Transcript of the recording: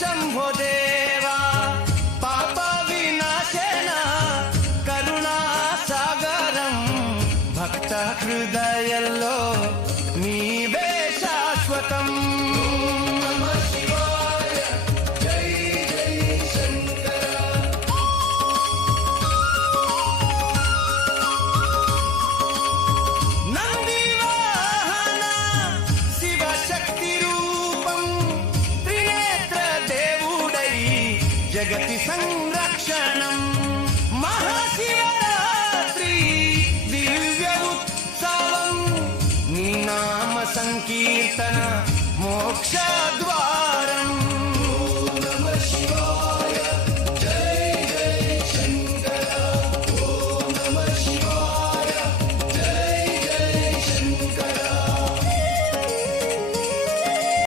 शंभो देवा पाप विनाशेन करुणा सागरं भक्त हृदयल्लो नीवे शाश्वतम् जगति संरक्षणम्